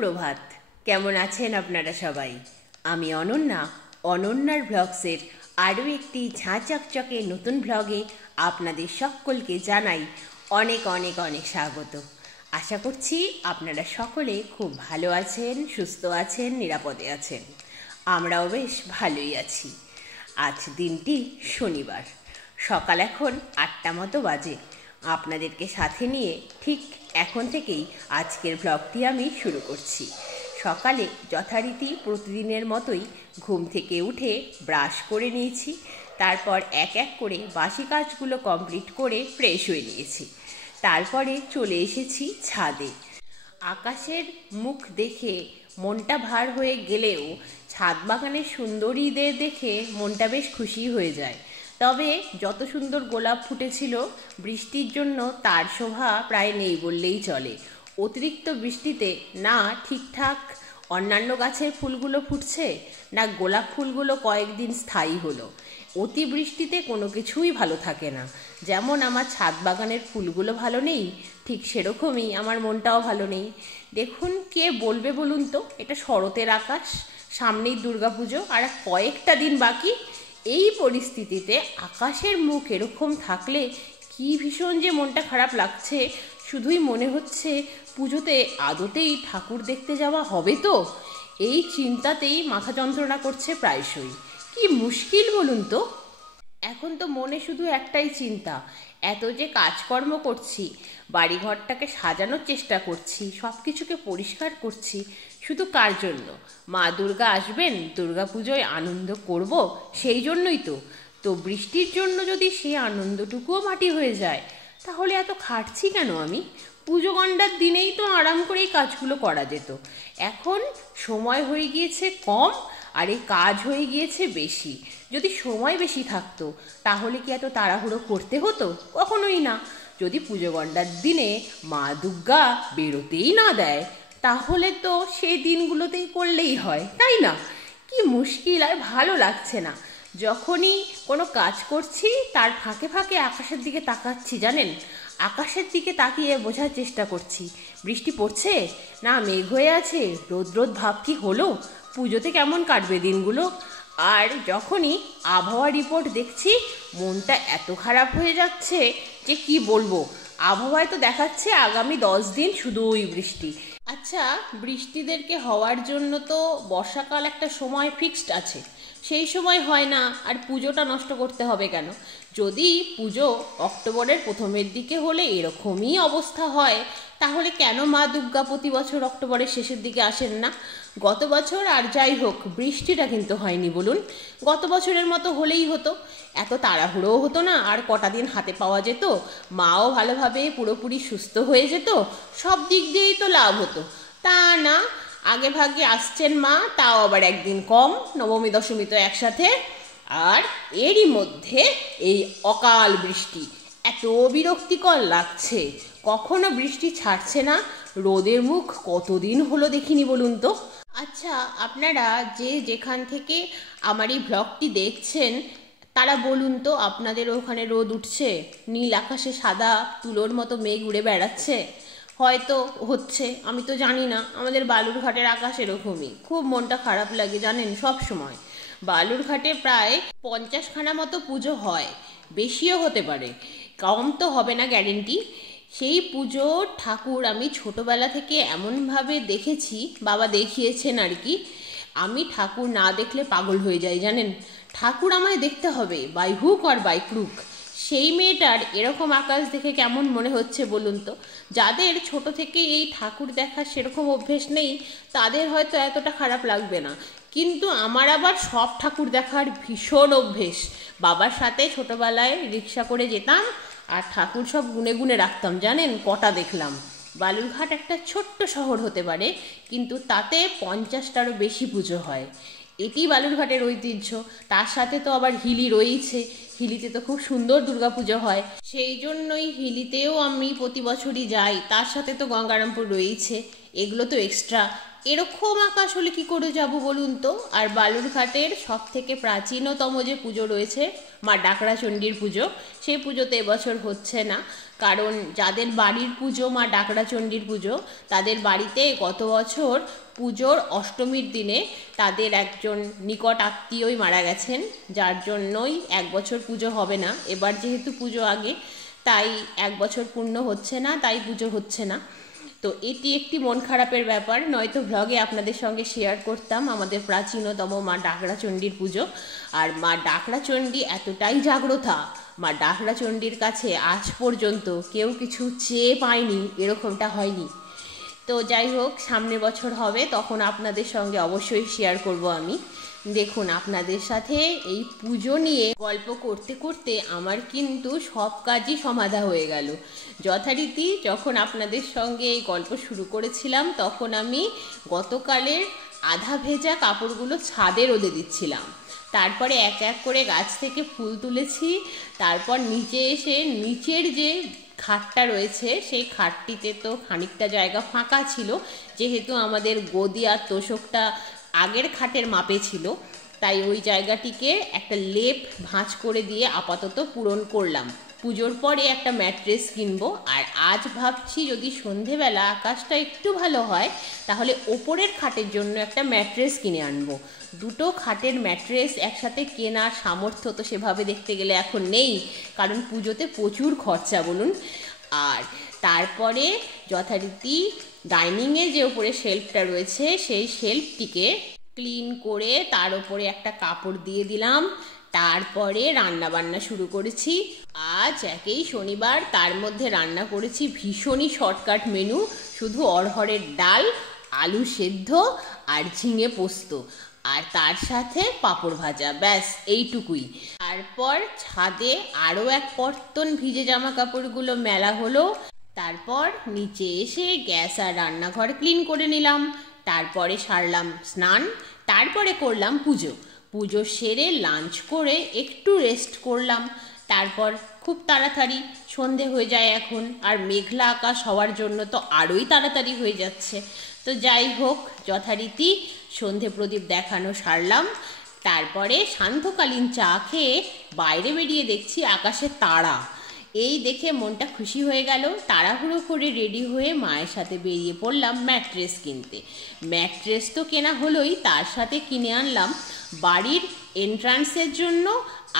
সুপ্রভাত। কেমন আছেন আপনারা সবাই? আমি অনন্যা, অনন্যার ব্লগসের আরও একটি ঝাঁ চকচকে নতুন ব্লগে আপনাদের সকলকে জানাই অনেক অনেক অনেক স্বাগত। আশা করছি আপনারা সকলে খুব ভালো আছেন, সুস্থ আছেন, নিরাপদে আছেন। আমরাও বেশ ভালোই আছি। আজ দিনটি শনিবার, সকাল এখন 8টা মতো বাজে। আপনাদেরকে সাথে নিয়ে ঠিক এখন থেকেই আজকের ব্লগটি আমি শুরু করছি। সকালে যথারীতি প্রতিদিনের মতোই ঘুম থেকে উঠে ব্রাশ করে নিয়েছি, তারপর এক এক করে বাসি কাজগুলো কমপ্লিট করে ফ্রেশ হয়ে নিয়েছি। তারপরে চলে এসেছি ছাদে। আকাশের মুখ দেখে মনটা ভার হয়ে গেলেও ছাদ বাগানের সুন্দরীদের দেখে মনটা বেশ খুশি হয়ে যায়। তবে যত সুন্দর গোলাপ ফুটেছিল, বৃষ্টির জন্য তার শোভা প্রায় নেই বললেই চলে। অতিরিক্ত বৃষ্টিতে না ঠিকঠাক অন্যান্য গাছের ফুলগুলো ফুটছে, না গোলাপ ফুলগুলো কয়েকদিন স্থায়ী হলো। অতিবৃষ্টিতে কোনো কিছুই ভালো থাকে না। যেমন আমার ছাদ বাগানের ফুলগুলো ভালো নেই, ঠিক সেরকমই আমার মনটাও ভালো নেই। দেখুন, কে বলবে বলুন তো, এটা শরতের আকাশ, সামনেই দুর্গাপুজো আর কয়েকটা দিন বাকি। এই পরিস্থিতিতে আকাশের মুখ এরকম থাকলে কি ভীষণ যে মনটা খারাপ লাগছে। শুধুই মনে হচ্ছে পুজোতে আদতেই ঠাকুর দেখতে যাওয়া হবে তো, এই চিন্তাতেই মাথা যন্ত্রণা করছে প্রায়শই। কি মুশকিল বলুন তো। এখন তো মনে শুধু একটাই চিন্তা, এত যে কাজকর্ম করছি, বাড়িঘরটাকে সাজানোর চেষ্টা করছি, সব কিছুকে পরিষ্কার করছি, শুধু কার জন্য? মা দুর্গা আসবেন, দুর্গা পুজোয় আনন্দ করব, সেই জন্যই তো। তো বৃষ্টির জন্য যদি সেই আনন্দটুকুও মাটি হয়ে যায়, তাহলে এত খাটছি কেন আমি? পুজো গণ্ডার দিনেই তো আরাম করে এই কাজগুলো করা যেত। এখন সময় হয়ে গিয়েছে কম, আর এই কাজ হয়ে গিয়েছে বেশি। যদি সময় বেশি থাকতো তাহলে কি এত তাড়াহুড়ো করতে হতো? কখনোই না। যদি পুজো গণ্ডার দিনে মা দুর্গা বেরোতেই না দেয়, তাহলে তো সেই দিনগুলোতেই করলেই হয়, তাই না? কি মুশকিল, আর ভালো লাগছে না। যখনই কোনো কাজ করছি তার ফাঁকে ফাঁকে আকাশের দিকে তাকাচ্ছি, জানেন? আকাশের দিকে তাকিয়ে বোঝার চেষ্টা করছি, বৃষ্টি পড়ছে না মেঘ হয়ে আছে, রোদ রোদ ভাব কি হলো, পুজোতে কেমন কাটবে দিনগুলো। আর যখনই আবহাওয়া রিপোর্ট দেখছি, মনটা এত খারাপ হয়ে যাচ্ছে যে কি বলবো। আবহাওয়ায় তো দেখাচ্ছে আগামী 10 দিন শুধুই বৃষ্টি। আচ্ছা, বৃষ্টিদেরকে হওয়ার জন্য তো বর্ষাকাল একটা সময় ফিক্সড আছে, সেই সময় হয় না, আর পুজোটা নষ্ট করতে হবে কেন? যদি পুজো অক্টোবরের প্রথমের দিকে হলে এরকমই অবস্থা হয়, তাহলে কেন মা দুর্গা প্রতি বছর অক্টোবরের শেষের দিকে আসেন না? গত বছর, আর যাই হোক, বৃষ্টিটা কিন্তু হয়নি বলুন। গত বছরের মতো হলেই হতো, এত তাড়াহুড়োও হতো না, আর কটা দিন হাতে পাওয়া যেত, মাও ভালোভাবে পুরোপুরি সুস্থ হয়ে যেত, সব দিক দিয়েই তো লাভ হতো। তা না, আগে ভাগে আসছেন মা, তাও আবার একদিন কম, নবমী দশমী তো একসাথে। আর এরই মধ্যে এই অকাল বৃষ্টি, এত বিরক্তিকর লাগছে। কখনো বৃষ্টি ছাড়ছে না, রোদের মুখ কতদিন হলো দেখিনি বলুন তো। আচ্ছা, আপনারা যে যেখান থেকে আমার এই ব্লগটি দেখছেন, তারা বলুন তো, আপনাদের ওখানে রোদ উঠছে, নীল আকাশে সাদা তুলোর মতো মেঘ উড়ে বেড়াচ্ছে? হয়তো হচ্ছে, আমি তো জানি না। আমাদের বালুরঘাটের আকাশ এরকমই, খুব মনটা খারাপ লাগে জানেন সব সময়। বালুরঘাটে প্রায় 50খানা মতো পুজো হয়, বেশিও হতে পারে, কম তো হবে না গ্যারেন্টি। সেই পুজো ঠাকুর আমি ছোটোবেলা থেকে এমনভাবে দেখেছি, বাবা দেখিয়েছেন আর কি। আমি ঠাকুর না দেখলে পাগল হয়ে যাই জানেন। ঠাকুর আমায় দেখতে হবে, বাই হুক আর বাই ক্রুক। সেই মেয়েটার এরকম আকাশ দেখে কেমন মনে হচ্ছে বলুন তো। যাদের ছোট থেকে এই ঠাকুর দেখার সেরকম অভ্যেস নেই, তাদের হয়তো এতটা খারাপ লাগবে না, কিন্তু আমার আবার সব ঠাকুর দেখার ভীষণ অভ্যেস। বাবার সাথে ছোটোবেলায় রিক্সা করে যেতাম, আর ঠাকুর সব গুনে গুনে রাখতাম, জানেন কটা দেখলাম। বালুরঘাট একটা ছোট্ট শহর হতে পারে, কিন্তু তাতে 50টারও বেশি পুজো হয়। এটি বালুরঘাটের ঐতিহ্য। তার সাথে তো আবার হিলি রয়েছে, হিলিতে তো খুব সুন্দর দুর্গাপুজো হয়, সেই জন্যই হিলিতেও আমি প্রতি বছরই যাই। তার সাথে তো গঙ্গারামপুর রয়েছে, এগুলো তো এক্সট্রা। এরকম আকাশ হলে কি করে যাব বলুন তো। আর বালুরঘাটের সব থেকে প্রাচীনতম যে পুজো রয়েছে, মা ডাকরা চণ্ডীর পুজো, সেই পুজোতে এবছর হচ্ছে না। কারণ যাদের বাড়ির পুজো মা ডাকড়াচণ্ডীর পুজো, তাদের বাড়িতে গত বছর পুজোর অষ্টমীর দিনে তাদের একজন নিকট আত্মীয়ই মারা গেছেন, যার জন্যই 1 বছর পুজো হবে না। এবার যেহেতু পুজো আগে, তাই 1 বছর পূর্ণ হচ্ছে না, তাই পুজো হচ্ছে না। তো এটি একটি মন খারাপের ব্যাপার, নয়তো ভ্লগে আপনাদের সঙ্গে শেয়ার করতাম আমাদের প্রাচীনতম মা ডাকড়াচণ্ডীর পুজো। আর মা ডাকড়াচণ্ডী এতটাই জাগ্রতা, মা ডাকড়াচণ্ডীর কাছে আজ পর্যন্ত কেউ কিছু চেয়ে পায়নি, এরকমটা হয়নি। তো যাই হোক, সামনের বছর হবে, তখন আপনাদের সঙ্গে অবশ্যই শেয়ার করব আমি। দেখুন, আপনাদের সাথে এই পুজো নিয়ে গল্প করতে করতে আমার কিন্তু সব কাজই সমাধা হয়ে গেল। যথারীতি যখন আপনাদের সঙ্গে এই গল্প শুরু করেছিলাম, তখন আমি গতকালের আধা ভেজা কাপড়গুলো ছাদে রোদে দিচ্ছিলাম। তারপরে এক এক করে গাছ থেকে ফুল তুলেছি। তারপর নিচে এসে নিচের যে খাটটা রয়েছে, সেই খাটটিতে তো খানিকটা জায়গা ফাঁকা ছিল, যেহেতু আমাদের গদি আর তোষকটা আগের খাটের মাপে ছিল, তাই ওই জায়গাটিকে একটা লেপ ভাঁজ করে দিয়ে আপাতত পূরণ করলাম। পুজোর পরে একটা ম্যাট্রেস কিনবো। আর আজ ভাবছি যদি সন্ধেবেলা আকাশটা একটু ভালো হয়, তাহলে ওপরের খাটের জন্য একটা ম্যাট্রেস কিনে আনবো। দুটো খাটের ম্যাট্রেস একসাথে কেনার সামর্থ্য তো সেভাবে দেখতে গেলে এখন নেই, কারণ পুজোতে প্রচুর খরচা বলুন। আর তারপরে যথারীতি ডাইনিংয়ের যে ওপরে শেলফটা রয়েছে, সেই শেলফটিকে ক্লিন করে তার উপরে একটা কাপড় দিয়ে দিলাম। তারপরে রান্না বান্না শুরু করেছি। আজ একেই শনিবার, তার মধ্যে রান্না করেছি ভীষণই শর্টকাট মেনু, শুধু অড়হরের ডাল, আলু সেদ্ধ আর ঝিঙে পোস্ত, আর তার সাথে পাঁপড় ভাজা, ব্যাস এইটুকুই। তারপর ছাদে আরও এক পর্তন ভিজে জামা কাপড়গুলো মেলা হলো। তারপর নিচে এসে গ্যাস আর রান্নাঘর ক্লিন করে নিলাম। তারপরে সারলাম স্নান। তারপরে করলাম পুজো। পুজো সেরে লাঞ্চ করে একটু রেস্ট করলাম। তারপর খুব তাড়াতাড়ি সন্ধে হয়ে যায় এখন, আর মেঘলা আকাশ হওয়ার জন্য তো আরোই তাড়াতাড়ি হয়ে যাচ্ছে। তো যাই হোক, যথারীতি সন্ধে প্রদীপ দেখানো সারলাম। তারপরে সান্ধ্যকালীন চা খেয়ে বাইরে বেরিয়ে দেখছি আকাশে তারা। এই দেখে মনটা খুশি হয়ে গেল। তাড়াহুড়ো করে রেডি হয়ে মায়ের সাথে বেরিয়ে পড়লাম ম্যাট্রেস কিনতে। ম্যাট্রেস তো কেনা হলোই, তার সাথে কিনে আনলাম বাড়ির এন্ট্রান্সের জন্য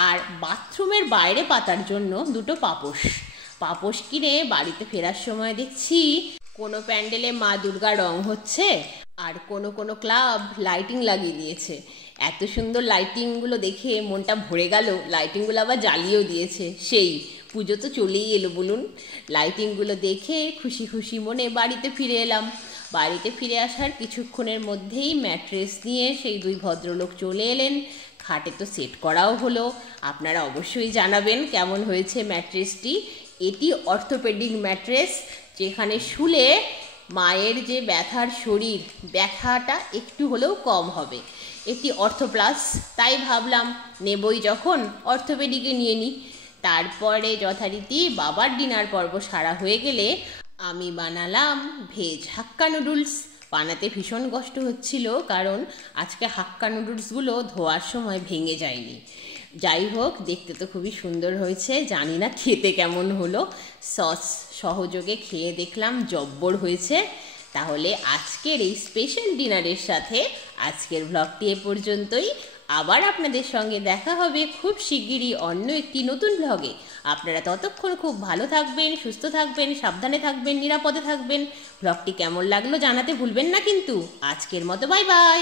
আর বাথরুমের বাইরে পাতার জন্য দুটো পাপোশ কিনে বাড়িতে ফেরার সময় দেখছি কোনো প্যান্ডেলে মা দুর্গা রং হচ্ছে, আর কোনো ক্লাব লাইটিং লাগিয়ে দিয়েছে। এত সুন্দর লাইটিংগুলো দেখে মনটা ভরে গেল। লাইটিংগুলো আবার জ্বালিয়েও দিয়েছে। সেই পুজো তো চলেই এলো বলুন। লাইটিংগুলো দেখে খুশি খুশি মনে বাড়িতে ফিরে এলাম। বাড়িতে ফিরে আসার কিছুক্ষণের মধ্যেই ম্যাট্রেস নিয়ে সেই দুই ভদ্রলোক চলে এলেন। খাটে তো সেট করাও হলো। আপনারা অবশ্যই জানাবেন কেমন হয়েছে ম্যাট্রেসটি। এটি অর্থোপেডিক ম্যাট্রেস, যেখানে শুলে মায়ের যে ব্যথার শরীর, ব্যথাটা একটু হলেও কম হবে। এটি অর্থোপ্লাস, তাই ভাবলাম নেবই যখন অর্থোপেডিকে নিয়ে নিই। তারপরে যথারীতি বাবার ডিনার পর্ব সারা হয়ে গেলে আমি বানালাম ভেজ হাক্কা নুডলস। বানাতে ভীষণ কষ্ট হচ্ছিল, কারণ আজকে হাক্কা নুডলসগুলো ধোয়ার সময় ভেঙে যায়নি। যাই হোক, দেখতে তো খুবই সুন্দর হয়েছে, জানি না খেতে কেমন হলো। সস সহযোগে খেয়ে দেখলাম জব্বর হয়েছে। তাহলে আজকের এই স্পেশাল ডিনারের সাথে আজকের ব্লগটি এ পর্যন্তই। আবার আপনাদের সঙ্গে দেখা হবে খুব শিগগিরই অন্য একটি নতুন ব্লগে। আপনারা ততক্ষণ খুব ভালো থাকবেন, সুস্থ থাকবেন, সাবধানে থাকবেন, নিরাপদে থাকবেন। ব্লগটি কেমন লাগলো জানাতে ভুলবেন না কিন্তু। আজকের মতো বাই বাই।